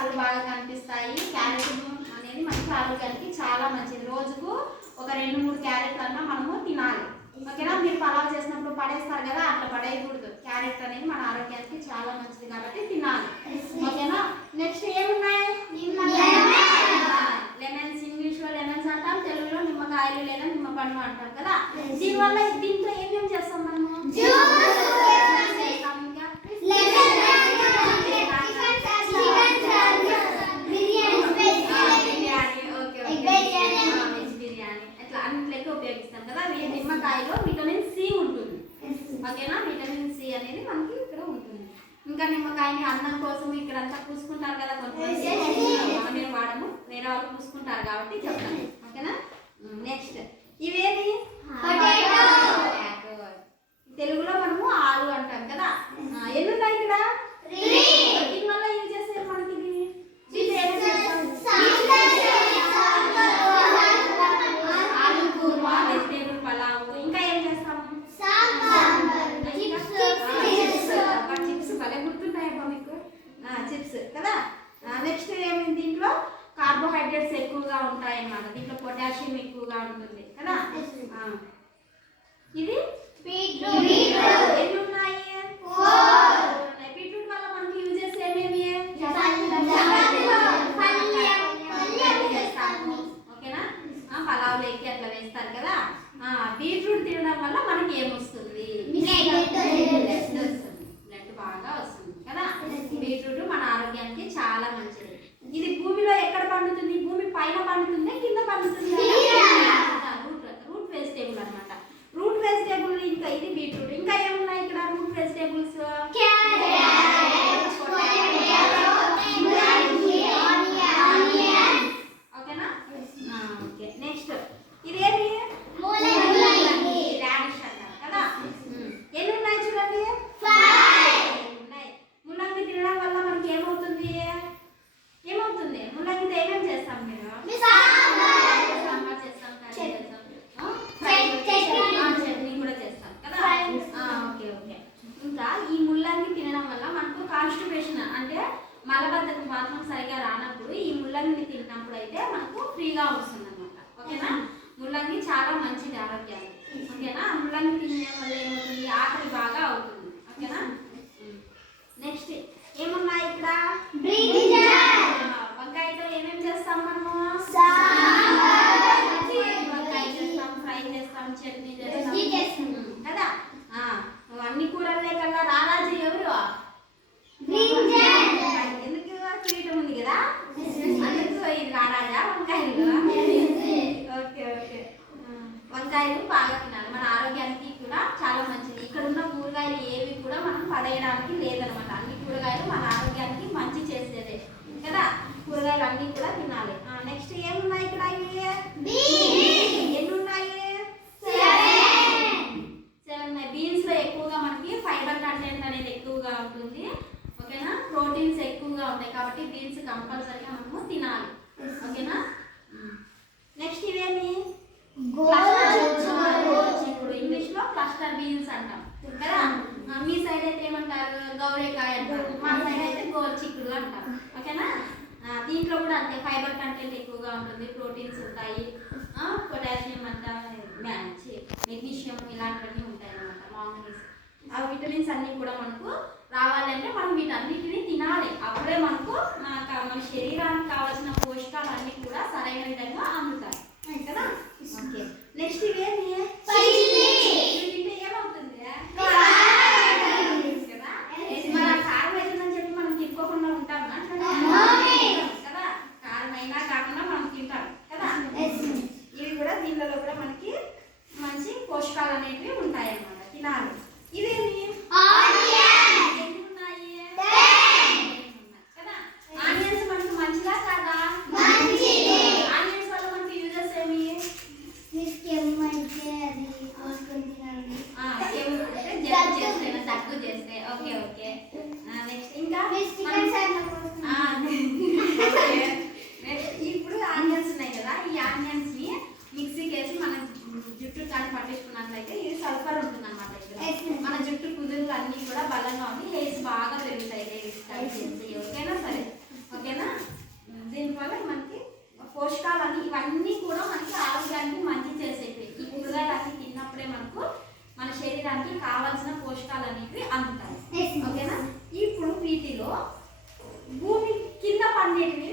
కళ్ళు బాగా కనిపిస్తాయి. క్యారెట్ అనేది మనకి ఆరోగ్యానికి చాలా మంచిది. రోజుకు ఒక రెండు మూడు క్యారెట్లు అన్నా మనము తినాలి. ఓకేనా? మీరు పలావ్ చేసినప్పుడు పడేస్తారు కదా అట్లా పడేయకూడదు. క్యారెట్ అనేది మన ఆరోగ్యానికి చాలా మంచిది కాబట్టి తినాలి. ఓకేనా? నెక్స్ట్ ఏమున్నాయి? లెమన్స్. ఇంగ్లీష్లో లెమన్స్ అంటాం తెలుగులో నిమ్మకాయలు లేదా నిమ్మ పండు అంటాం కదా. దీనివల్ల దీంట్లో ఏమేమి చేస్తాం ఆయన్ని అన్నం కోసం ఇక్కడ అంతా పూసుకుంటారు కదా కొంచెం వాడము. వేరే వాళ్ళు పూసుకుంటారు కాబట్టి చెప్తాను. ఓకేనా? నెక్స్ట్ ఇవేది? ఉంటుంది కదా ఇది? పలావ్ అట్లా వేస్తారు కదా. బీట్రూట్ తినడం వల్ల మనకి ఏమొస్తుంది? Sağ olasın. ఉంటుంది ప్రోటీన్స్ ఉంటాయి. పొటాషియం అంతా మెగ్నీషియం ఇలాంటివన్నీ ఉంటాయి అన్నమాట మాంగనీస్. ఆ విటమిన్స్ అన్నీ కూడా మనకు రావాలంటే మనం వీటన్నిటిని తినాలి. అప్పుడే మనకు మన శరీరానికి కావాల్సిన పోషణ വീട്ടിൽ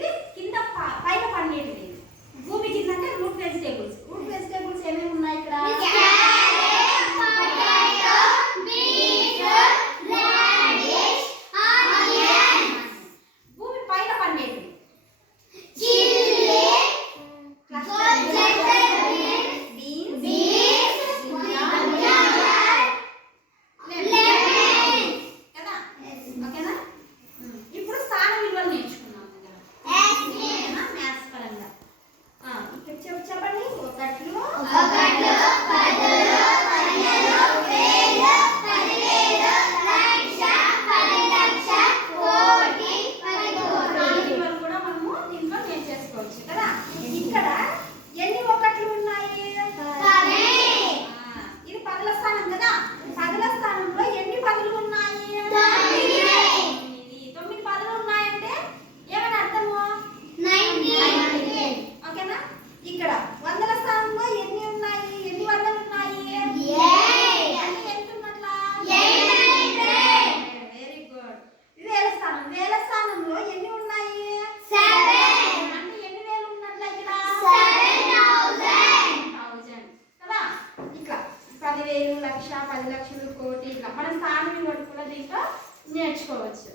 నేర్చుకోవచ్చు.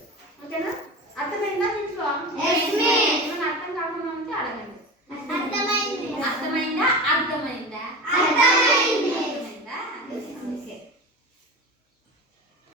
ఓకేనా? అర్థమైందా ఇంట్లో ఏమైనా అర్థం కాకుండా ఉంటే అడగండి. అర్థమైందా? అర్థమైందా? అర్థమైందా.